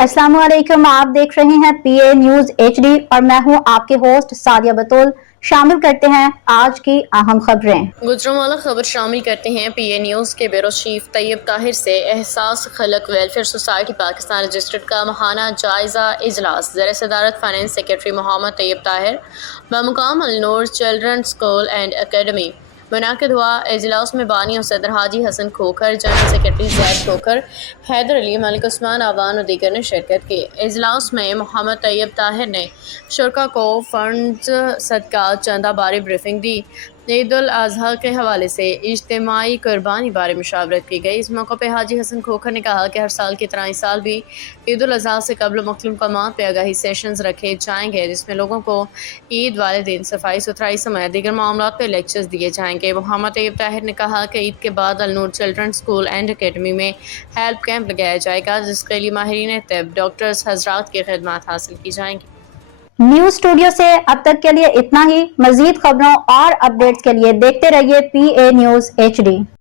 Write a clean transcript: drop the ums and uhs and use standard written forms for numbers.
अस्सलाम वालेकुम, आप देख रहे हैं पीए न्यूज एचडी और मैं हूं आपके होस्ट सादिया बतूल। शामिल करते हैं आज की अहम खबरें। गुजरांवाला खबर शामिल करते हैं पीए न्यूज़ के ब्यूरो चीफ तैयब ताहिर से एहसास खलक वेलफेयर सोसाइटी पाकिस्तान रजिस्टर्ड का माहाना जायजा इजलास। ज़र सदारत फाइनेंस सेक्रेटरी मोहम्मद तैयब ताहिर बमुकाम Alnoor children school and academy मुनाकिद हुआ। इजलास में बानी और सदर हाजी हसन खोखर, जनरल सेक्रेटरी जैद खोखर, हैदर अली, मलिक उस्मान आवान और दीगर ने शिरकत की। इजलास में मोहम्मद तैयब ताहिर ने शुरका को फंड्स सदका चंदा बारे ब्रीफिंग दी। ईद उल अजहा के हवाले से इज्तिमाई कुर्बानी बारे मुशावरत की गई। इस मौके पर हाजी हसन खोखर ने कहा कि हर साल की तरह इस साल भी ईद उल अजहा से कबल मुख्तलिफ मकामात पर आगाही सेशंस रखे जाएंगे, जिसमें लोगों को ईद वाले दिन सफाई सुथराई समेत दीगर मामलों पर लेक्चर्स दिए जाएंगे। मोहम्मद तैयब ताहिर ने कहा कि ईद के बाद Alnoor children school and academy में हेल्प कैंप लगाया जाएगा, जिसके लिए माहिरीन तिब डॉक्टर्स हजरात की खिदमत हासिल की जाएंगी। न्यूज स्टूडियो से अब तक के लिए इतना ही। मजीद खबरों और अपडेट्स के लिए देखते रहिए पीए न्यूज एचडी।